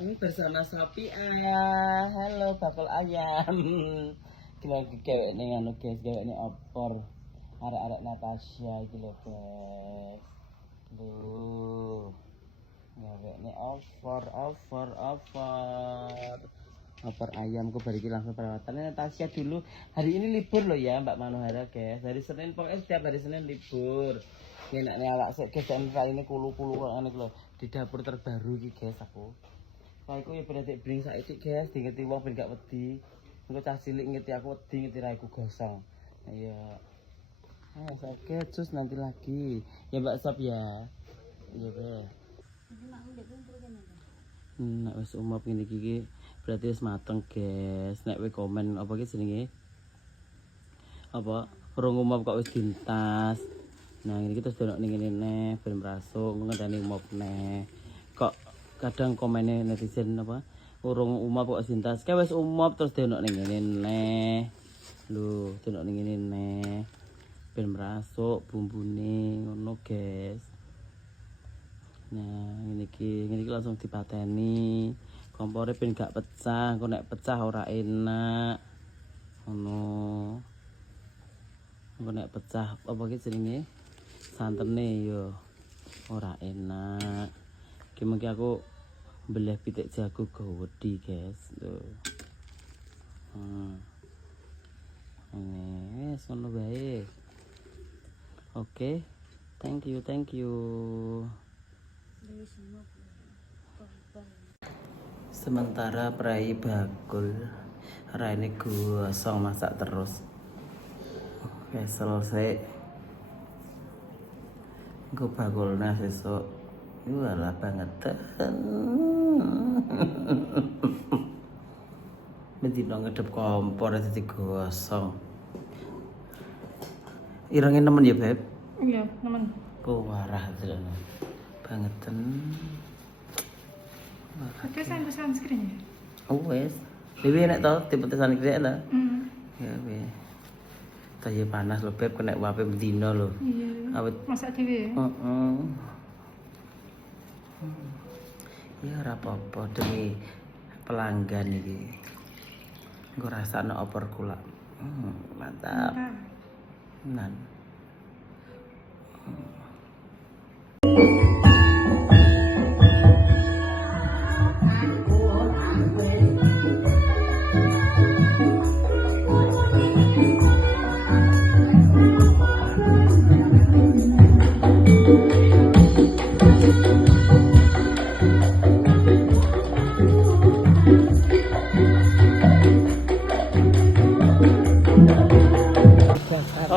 bersama Sophia. Halo bakul ayam. Lagi kayak nih anu guys, kayak ini opor. Arek-arek Natasha iki lho guys. Duh. Kayak ini opor ayam kok balik langsung perawatannya Natasha dulu. Hari ini libur loh ya Mbak Manohara guys. Hari Senin pokoknya setiap hari Senin libur. Enak nih awak sik guys dan kali ini kulu-kulu ngene iki lho di dapur terbaru iki guys aku. Aku ya berarti bring saiki guys, dingeti wong ben gak wedi. Engko cah cilik ngeti aku wedi ngeti ra iku gosong. Ayo. Sakit sus nanti lagi. Ya Mbak Sop ya. Iya be. Nek wis umap ngene iki berarti wis mateng guys. Nek kowe komen apa iki jenenge? Apa? Urung umap kok wis dintas. Nah, ini kita sudah ning ngene neh ben rasuk ngenteni umap neh. Kok kadang komennya netizen apa urung umap kok sintas kae wis umap terus denok ning ngene neh lho denok ning ngene neh ben merasuk bumbune ngono guys. Nah ngene iki langsung dipateni kompore ben gak pecah kok nek pecah ora enak ngono kok nek pecah apa iki jenenge santene yo ora enak. Mungkin aku belah pitik jago gawedi guys tuh. Ini sono baik. Oke. Thank you. Sementara perai bakul ini gosong masak terus. Oke, selesai. Gue bakulnya sesuk. Walah bangetan. Bedino ngedep kompor dadi gosong. Irenge nemen ya, Beb? Iya, nemen. Warah tenan. Bangetan. Oke, sunscreen ya? Oh, wes. Dewe enak to, tipe sunscreen ta? Ya, wes. Taya panas lho, Beb, kena wape bedino lho. Iya. Awet masak dhewe ya? Ya ora apa-apa demi pelanggan iki. Engko rasane opor kula. Mantap. Nan.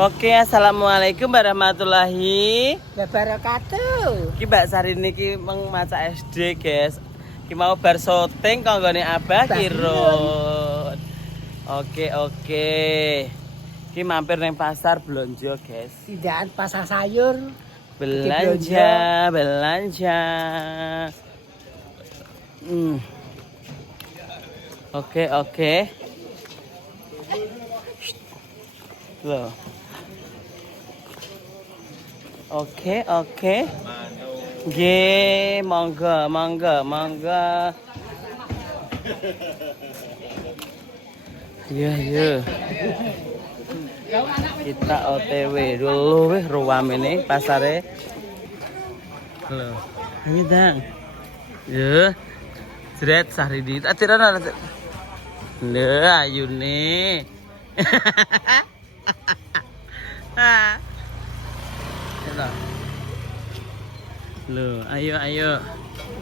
Oke, assalamualaikum warahmatullahi wabarakatuh. Ki Mbak Sari niki meng maca SD, guys. Ki mau bar syuting kanggone Abah Kirun. Oke. Ki mampir nang pasar belanja, guys. Tidak pasar sayur. Belanja. Oke. Loh. Oke. Nggih, monggo. Iya. Kita OTW dulu weh ruam ini pasare. Halo. Ayo dang. Ya. Jret Sahridi. Atiran. Lho, ayune. Loh, ayo.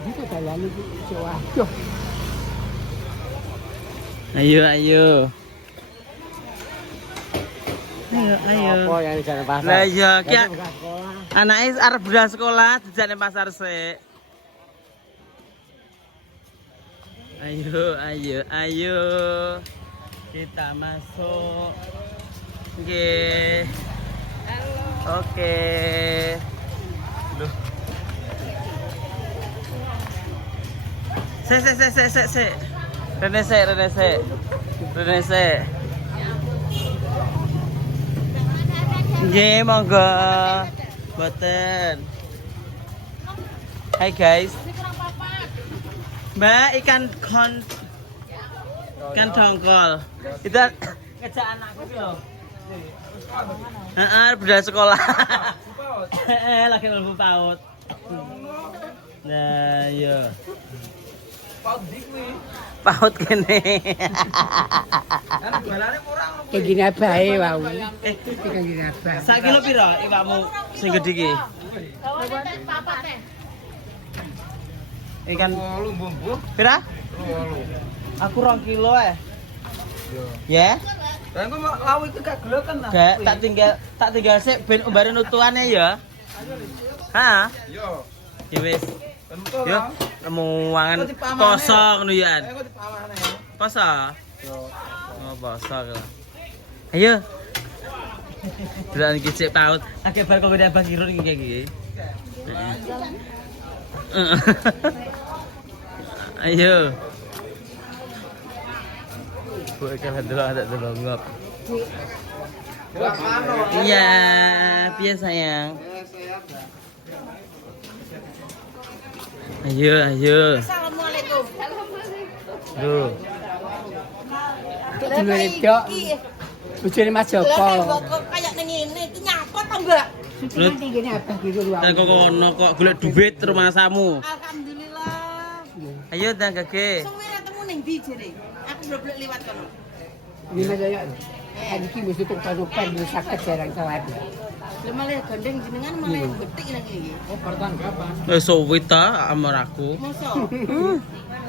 Kita jalan iki waduh. Ayo. Ayo. Apa yang di jalan pasar? Lah iya, ki anake arep budal sekolah dijane pasar sik. Ayo. Kita masuk. Nggih. Oke. Duh. Se. Rene se. Nggih, monggo. Boten. Hai guys. Mbak, ikan dongkol. Itu ngejak anakku iki lho. Heeh, budal sekolah. Lagi ngelbu paut. Nah, iya. Paut kene. Kayak gini bae wau. Kayak gini bae. Sak kilo piro iwakmu sing gedhe iki? Ikan bumbu. Pira? Aku 2 kilo ya. Lah engko lawu iki gak geloken ta? Gak, tak tinggal sik ben umbare nutuane ya. Ha? Yo. Ya wis. Tentu. Yo, muangan poso ngono ya. Engko dipamane. Poso. Yo. Oh, poso kok. Ayo. Delok iki sik paut. Akeh bar kok Abang Kirun iki iki. Ayo. Buat kalian dulu ada ngop. Iya, piye sayang. Ayo, ayo. Assalamualaikum. Duh. Jenenge Dok. Bojone Mas Joko. Kayak ngene iki nyapa to, Mbak? Cuma tingginya abah gitu wau. Kok kono kok golek duit rumah samu. Alhamdulillah. Ayo dan gage. Suwe ketemu ning ndi jere? Aku blek liwat kono. Ini Mas ya. Iki wis tutuk-tutukan wis saged jarang salat. Lah malah gandeng jenengan malah betik nang iki. Oh, pertan kapan? Wis suwi ta amar aku. Mosok.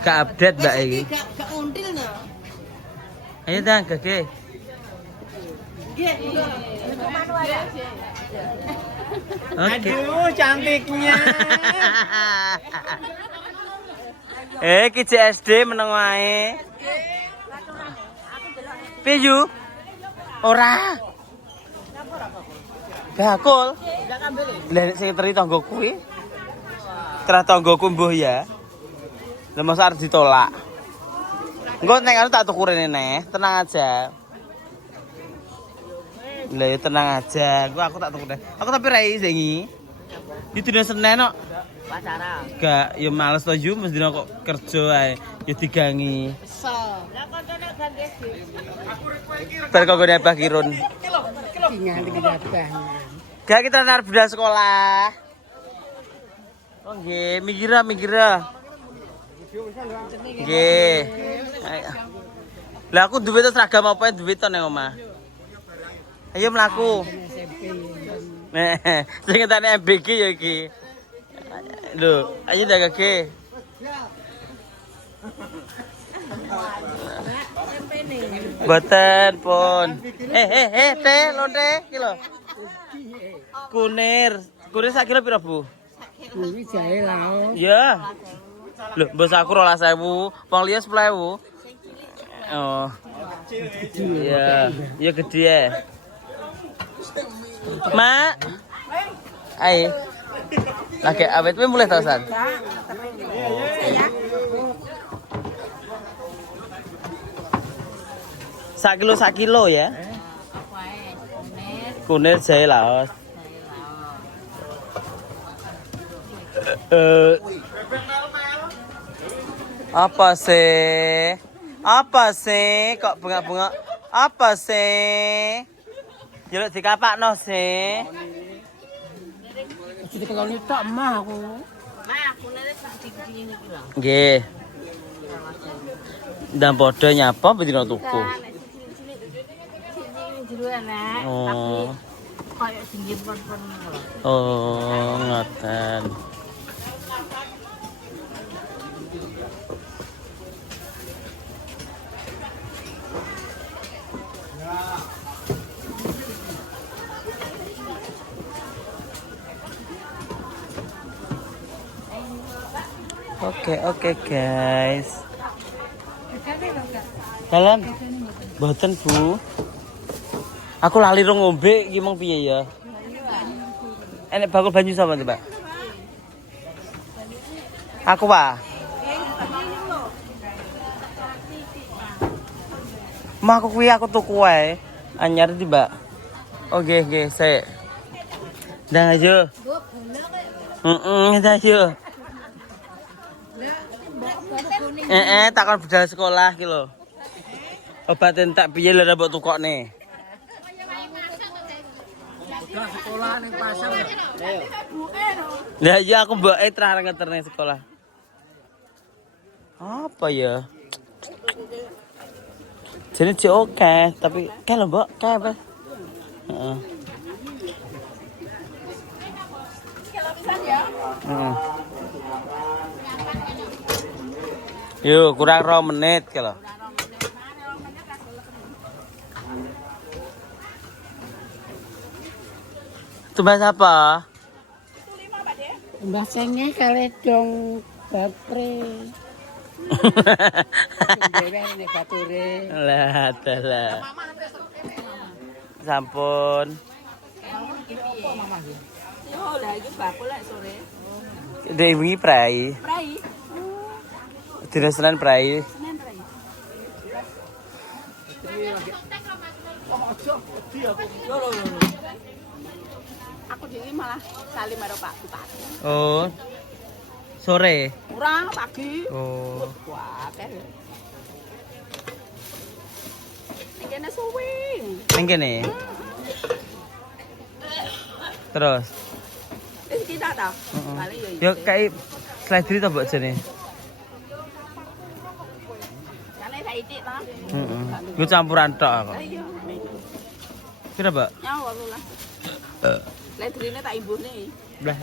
Gak update mbak iki. Gak until no. Ayo dan gage. Nggih. Oke. Aduh, cantiknya. Ki SD meneng wae. Piyu? Ora. Bakul. Lah sing teri tangga kuwi. Kerah tanggaku mbuh ya. Lah masa arep ditolak. Engko nek anu tak tuku rene neh, tenang aja. Lah ya tenang aja, aku tak tuku deh. Aku tapi ra isingi. Iki dina Senin kok. Pacaran. Gak, ya males to yu mesti dina kok kerja ae. Ya digangi. So. Lah koncone ganti Bar kok gone Abah Kirun. Tinggal di abah. Gak kita arep budal sekolah. Oh nggih, mikira. Nggih. Lah aku duwe to seragam apa duwe to nang omah. Ayo mlaku. Nih, sing ngetane MBG ya iki. Lho, ayo dagake. Boten pun. Teh, lonte iki lho. Kunir sak kilo piro, Bu? Kuwi jahe laos. Ya. Lho, mbok aku 12.000, wong liya 10.000. Oh. Iya, ya gede ya. Mak. Ayo. Lagi awet mulai tau San. Sak kilo ya. Kunir jahe laos. Apa sih? Kok bunga-bunga? Apa sih? Jaluk dikapakno sih. Jadi kalau ini tak mah aku. Nggih. Ndang padha nyapa bendina tuku. Oh. Oh, ngoten. Oke guys. Dalam boten Bu. Aku lali rong ngombe iki mong piye ya? Enek bakul banyu sama Mbak? Aku Pak. Mah aku kuwi aku tuku wae. Anyar di Mbak. Oke, sik. Ndang ayo. Ayo. takon budal sekolah ki lho. Obat entek piye lho mbok tukokne. Udah sekolah ning pasar. Ya iya aku mboke terang ngeterne sekolah. Apa ya? Jadi sih oke, tapi kan lho mbok, kae apa? Heeh. Yo kurang 2 menit kalau. Itu bahasa apa? Mbah Senge kali dong bapre. Dewe nek bature. Lah, dalah. Sampun. Yo lah iki bakul lek sore. Dek wingi prai. Prai. Dina Senin prai. Senin prai. Aku dhewe malah salim karo Pak Bupati. Oh. Sore. Ora pagi. Oh. Wah, akeh. Ning kene suwe. Ning kene. Terus. Wis kita ta? Heeh. Paling ya. Yo kayak slider to mbok jene. Kane saiki ta? Heeh. Ku campuran tok kok. Iya. Pira, Mbak? Nyawa lah. Ledrine tak imbuhne. Lah.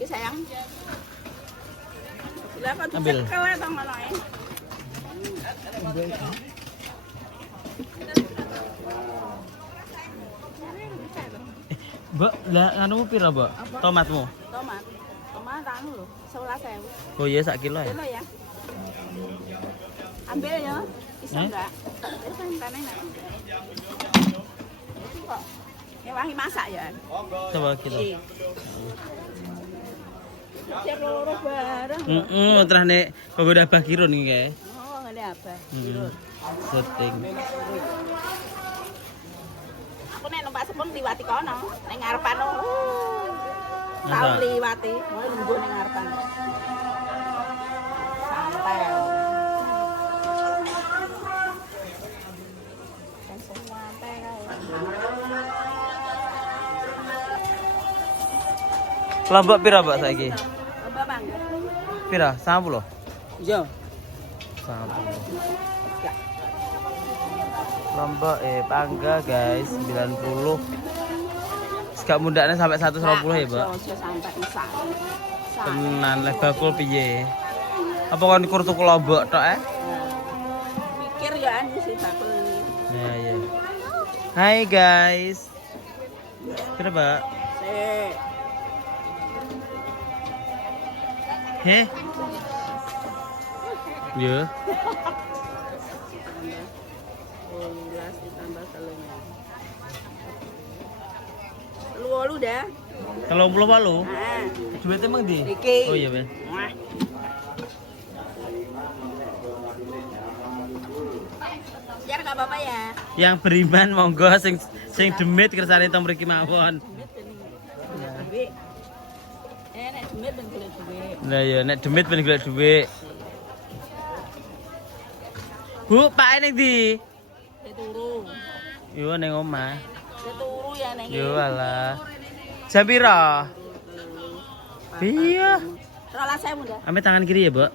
Iki sayang. Lah kok Ambil. cekel ta manae. Mbak, lah anumu pira, Mbak? Tomatmu. Tomat. Tomat anu lho, 11.000. Oh iya sak kilo ya. Kilo ya. Ambil ya. Bisa Eh? enggak? Wis tane nek. Kok ngewangi masak ya? Coba kilo. Iya. Cek loro bareng. Terus nek kok udah bakirun iki kae. Oh, ngene apa? Setting. Aku nek numpak sepung liwati kono, ning ngarepan. Masa? Tau liwati, mau nunggu ning ngarepan. Santai. Santai kae. Lombok pira, Mbak saiki? Apa Bang? Pira? 90. Iya. 90. Lombok pangga guys 90. Gak mundaknya sampai 120 ya, Mbak? Ojo sampai mesak. Tenan lek bakul piye? Apa kon kur tuku lombok tok Pikir ya anu sih bakul ini. Ya iya. Hai guys. Pira, Mbak? Sik. Heh. Yo. 12 ditambah telurnya. Telu dah. 38. Nah, Duit emang di? iki. Oh iya, Ben. Wah. Biar enggak apa-apa ya. Yang beriman monggo sing demit kersane teng mriki mawon. Duit. Nek demit ben golek duit. Lah ya nek demit ben golek dhuwit. Bu, Pak ning ndi? Turu. Yo ning omah. Turu ya ning. Yo alah. Jam pira? Iya. 12.000 dah. Ambil tangan kiri ya, Mbak.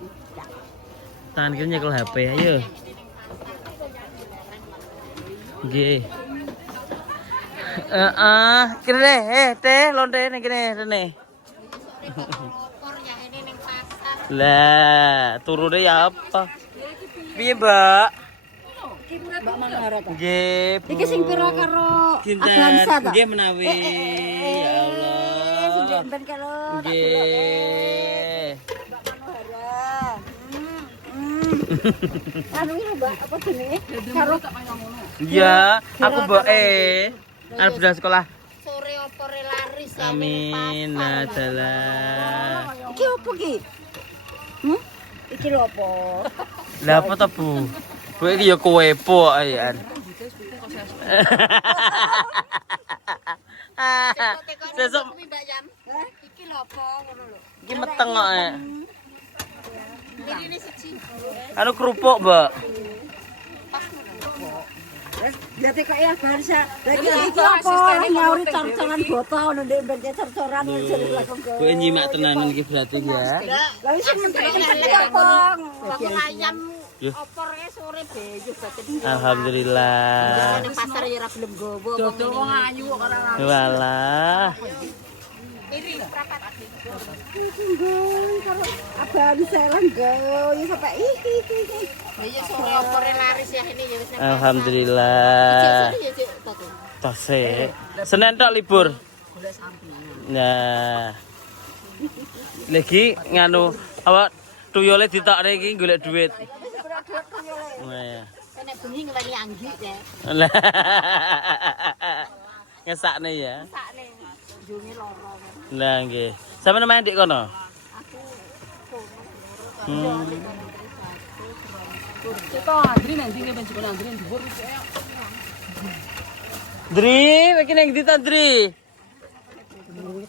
Tangan kiri nyekel HP. Ayo. Nggih. Kene deh. Teh, lonte ning kene rene. Lah, turune ya apa? Piye, Mbak? Mbak Manara ta. Nggih, Bu. Iki sing pira karo Kinten. Aglansa ta? Nggih menawi. Ya Allah. Sing ben karo Nggih. anu iki Mbak apa jenenge? Karo Iya, aku mboke. Arep budal sekolah. Sore opore laris ya. Amin. Adalah. iki opo ki? Iki lho apa? Lah apa to, Bu? Bu iki ya kowe po ayan. Sesuk Iki lho apa ngono lho. iki meteng kok. Anu kerupuk, Mbak. Jadi kayak bahasa lagi itu apa nyauri cor-coran botol ndek mbek cor-coran jadi langsung ke. Kowe nyimak tenanan iki berarti ya. Lah wis mentek kok. Bakul ayam opornya sore bejo batin. Alhamdulillah. Nang pasar ya ora gelem gowo. Dodo wong ayu kok ora. Walah. Iri prapat. Abang saya nggo ya sampai iki. Ya sore opornya laris ya ini ya wis. Alhamdulillah. Ya cek bakul. Tasik. Senin tok libur. Nah. Lagi nganu awak tuyule ditokne iki golek duit. Nah. Nek bengi ngewangi anggi ya. Lah. Ngesakne ya. Sakne junge loro. Lah nggih. Sampeyan main dik kono? Kita Andri nanti nge benci kono Andri dhuwur iki. Dri, iki ning ndi ta, Dri?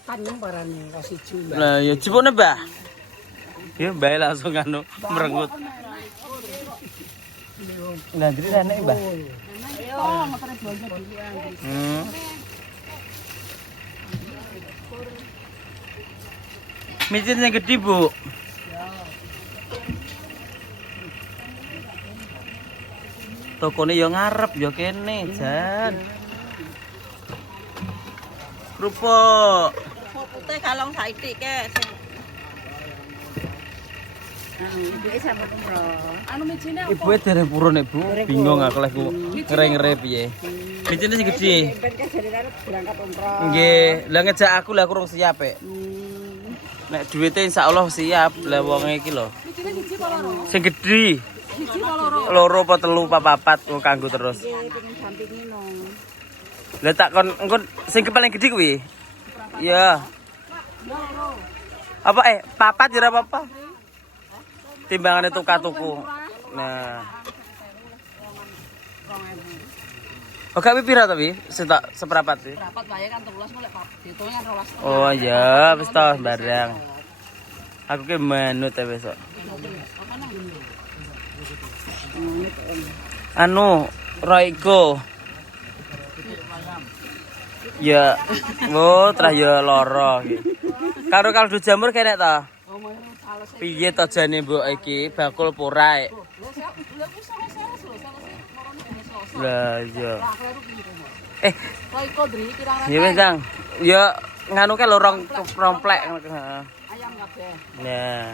Tanyem barane kasih jumlah. Lah ya jipune, Mbah. Ya, Mbah langsung anu merengut. Lah Dri enek, Mbah. Ayo motor belanja dulu. Micin yang gede, Bu. Tokone yo ngarep yo kene, Jan. Kerupuk. Putih kalong saithik ke. Ibuke sama umro. Anu mejine apa? Ibu dereng purun, Bu. Bingung aku lek ngere-ngere piye. Micine sing gede. Ben kan jadi berangkat umroh. Nggih, lah ngejak aku lah kurang siap, Pak. Nek duwite insyaallah siap. Lah wong iki lho. Mejine siji apa loro? Sing gedhi. Siji apa loro? Loro apa telu apa papat kok kanggo terus. Pengen sampingi nong. Lah tak kon engko sing paling gedhi kuwi. Iya. Apa papat ya ora apa-apa. Timbangane tuku. Nah. Oh, kami pira tapi seprapat sih. Rapat wae kan 13 mulai ditone 12. Oh iya, wis toh barang. Aku ki manut ya besok. Anu, Royko. Ya, oh, trah ya loro iki. Karo kaldu jamur kene ta? Piye to jane mbok iki bakul porae? Lah iya. Royko Dri kira-kira Ya wis, Kang. Ya nganu ke lorong romplek. ayam kabeh. Nah.